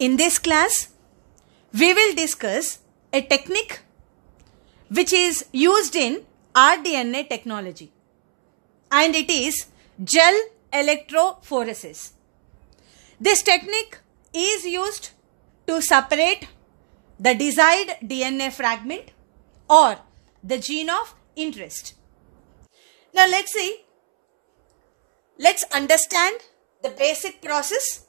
In this class, we will discuss a technique which is used in rDNA technology, and it is gel electrophoresis. This technique is used to separate the desired DNA fragment or the gene of interest. Now let's see. Let's understand the basic process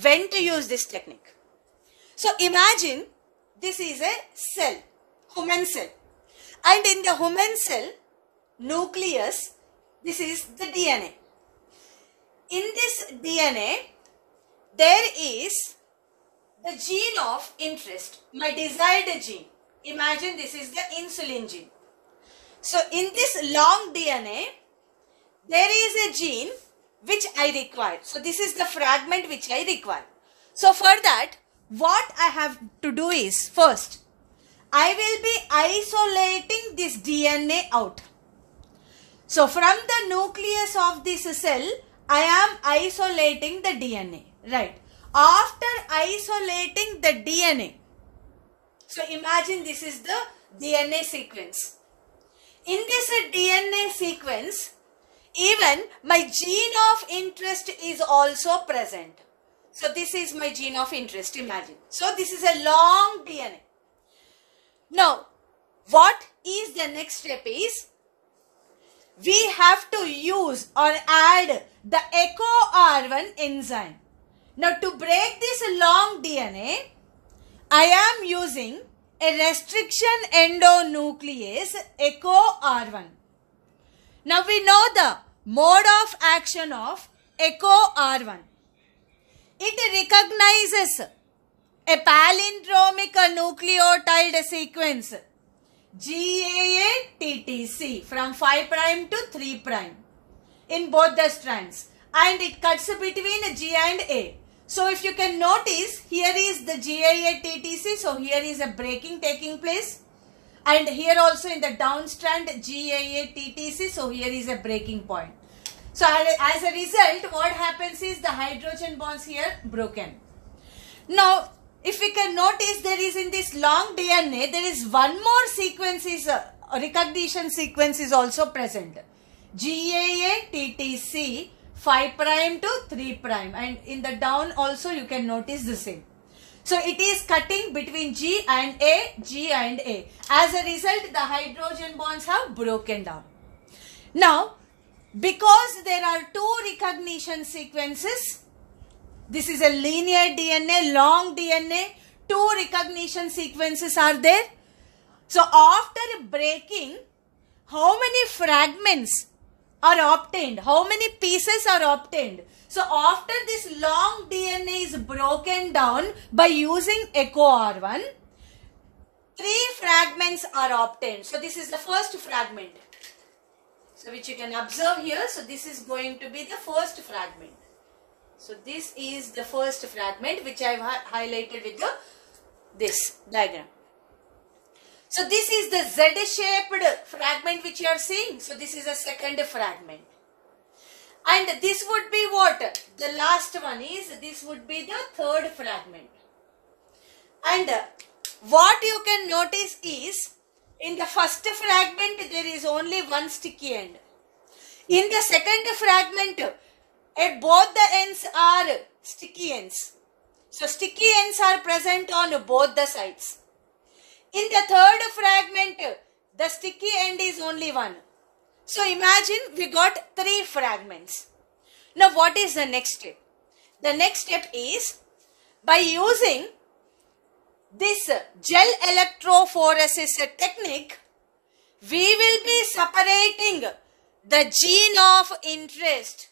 when to use this technique. So imagine this is a cell, human cell, and in the human cell nucleus, this is the DNA. In this DNA, there is the gene of interest, my desired gene. Imagine this is the insulin gene. So in this long DNA, there is a gene which I require. So this is the fragment which I require. So for that, what I have to do is, first, I will be isolating this DNA out. So from the nucleus of this cell, I am isolating the DNA, right? After isolating the DNA, so imagine this is the DNA sequence. In this DNA sequence, even my gene of interest is also present. So this is my gene of interest, imagine. So this is a long DNA. Now, what is the next step is, we have to use or add the EcoR1 enzyme. Now to break this long DNA, I am using a restriction endonuclease EcoR1. Now we know the mode of action of EcoR1. It recognizes a palindromic nucleotide sequence GAA-TTC from 5' to 3' in both the strands, and it cuts between G and A. So if you can notice, here is the GAA-TTC, so here is a breaking taking place, and here also in the down strand GAA-TTC, so here is a breaking point. So as a result, what happens is the hydrogen bonds here broken. Now if we can notice, there is in this long DNA, there is one more sequence is recognition sequence is also present. GAA-TTC 5' to 3', and in the down also you can notice the same. So it is cutting between G and A, G and A. As a result, the hydrogen bonds have broken down. Now, because there are two recognition sequences, this is a linear DNA, long DNA, two recognition sequences are there. So after breaking, how many fragments are obtained? How many pieces are obtained? So after this long DNA is broken down by using EcoR1, 3 fragments are obtained. So this is the first fragment. So which you can observe here. So this is going to be the first fragment. So this is the first fragment which I have highlighted with this diagram. So this is the Z-shaped fragment which you are seeing. So this is a second fragment. And this would be what? The last one is, this would be the third fragment. And what you can notice is, in the first fragment there is only one sticky end. In the second fragment, at both the ends are sticky ends. So sticky ends are present on both the sides. In the third fragment, the sticky end is only one. So imagine we got 3 fragments. Now what is the next step? The next step is, by using this gel electrophoresis technique, we will be separating the gene of interest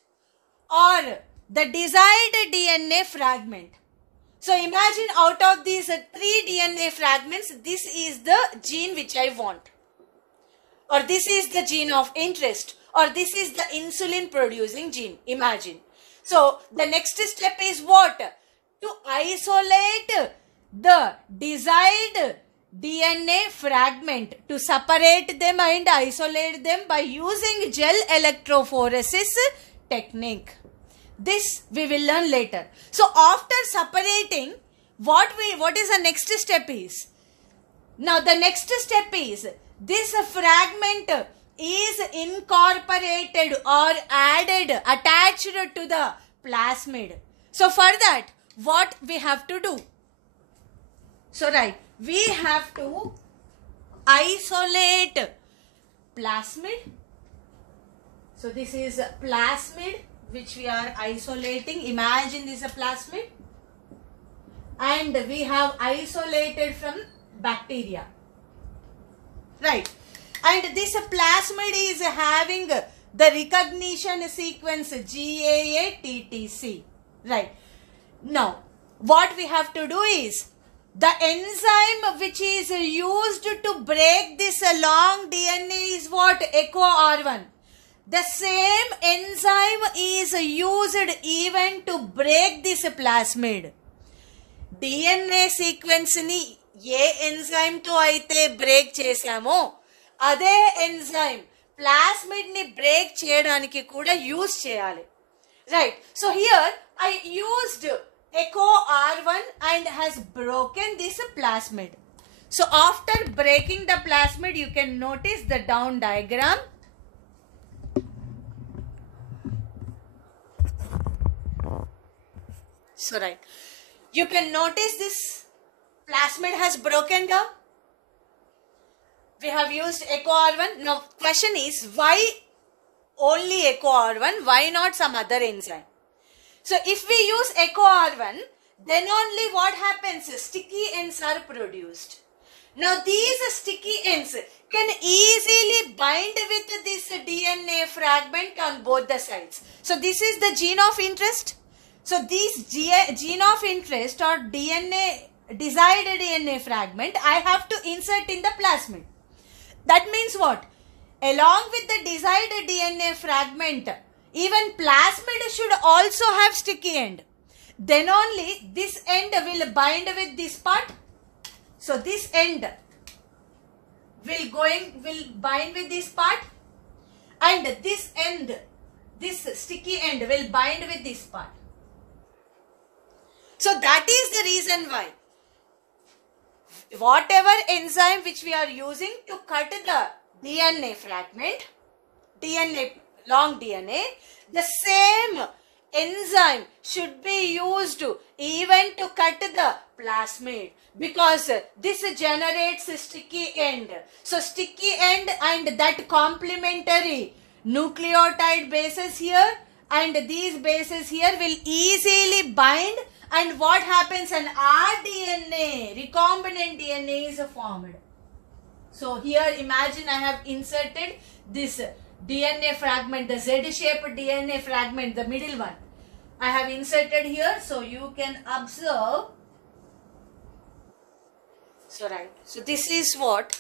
or the desired DNA fragment. So imagine out of these 3 DNA fragments, this is the gene which I want, or this is the gene of interest, or this is the insulin producing gene. Imagine. So the next step is what? To isolate the desired DNA fragment, to separate them and isolate them by using gel electrophoresis technique. This we will learn later. So after separating, what is the next step is? Now the next step is this fragment is incorporated or attached to the plasmid. So for that, what we have to do? So right, we have to isolate plasmid. So this is plasmid which we are isolating. Imagine this is a plasmid. And we have isolated from bacteria. Right. And this plasmid is having the recognition sequence GAA-TTC. Right. Now, what we have to do is, the enzyme which is used to break this long DNA is what? EcoR1. The same enzyme is used even to break this plasmid. DNA sequence ni A enzyme తో అయితే break చేసామో అదే enzyme plasmid ని break చేయడానికి కూడా use చేయాలి. Right. So here I used EcoR1 and has broken this plasmid. So after breaking the plasmid, you can notice the down diagram. So right, you can notice this plasmid has broken down. We have used EcoR1. Now question is, why only EcoR1? Why not some other enzyme? So if we use EcoR1, then only what happens? Sticky ends are produced. Now these sticky ends can easily bind with this DNA fragment on both the sides. So this is the gene of interest. So this gene of interest or DNA, desired DNA fragment, I have to insert in the plasmid. That means what? Along with the desired DNA fragment, even plasmid should also have sticky end. Then only this end will bind with this part. So this end will bind with this part, and this end, this sticky end will bind with this part. So that is the reason why whatever enzyme which we are using to cut the DNA fragment, long DNA, the same enzyme should be used even to cut the plasmid, because this generates a sticky end. So sticky end and that complementary nucleotide bases here and these bases here will easily bind, and what happens? An rDNA, recombinant DNA is formed. So here imagine I have inserted this DNA fragment, the Z-shaped DNA fragment, the middle one. I have inserted here, so you can observe. So right, so this is what,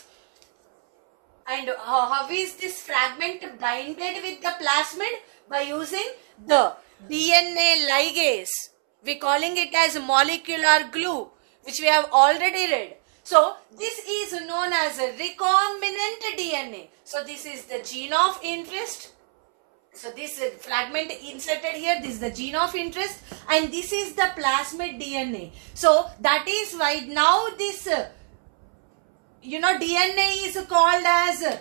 and how is this fragment binded with the plasmid? By using the DNA ligase. We calling it as molecular glue, which we have already read. So this is known as a recombinant DNA. So this is the gene of interest. So this fragment inserted here, this is the gene of interest, and this is the plasmid DNA. So that is why now this DNA is called as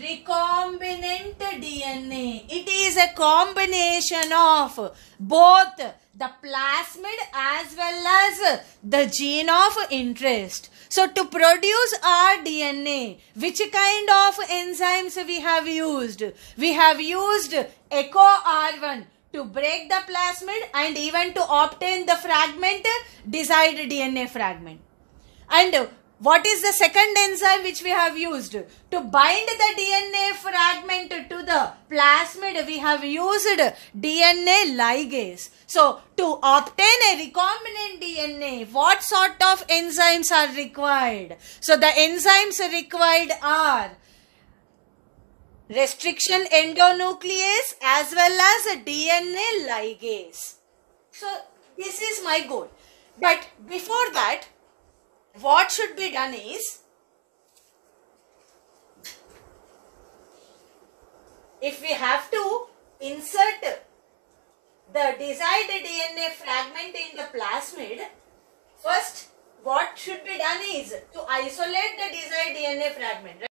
recombinant DNA. It is a combination of both the plasmid as well as the gene of interest. So to produce our DNA, which kind of enzymes we have used? We have used EcoR1 to break the plasmid and even to obtain the fragment, desired DNA fragment. And what is the second enzyme which we have used? To bind the DNA fragment to the plasmid, we have used DNA ligase. So, to obtain a recombinant DNA, what sort of enzymes are required? So, the enzymes required are restriction endonuclease as well as DNA ligase. So, this is my goal. But before that, what should be done is, if we have to insert the desired DNA fragment in the plasmid, first should be done is to isolate the desired DNA fragment.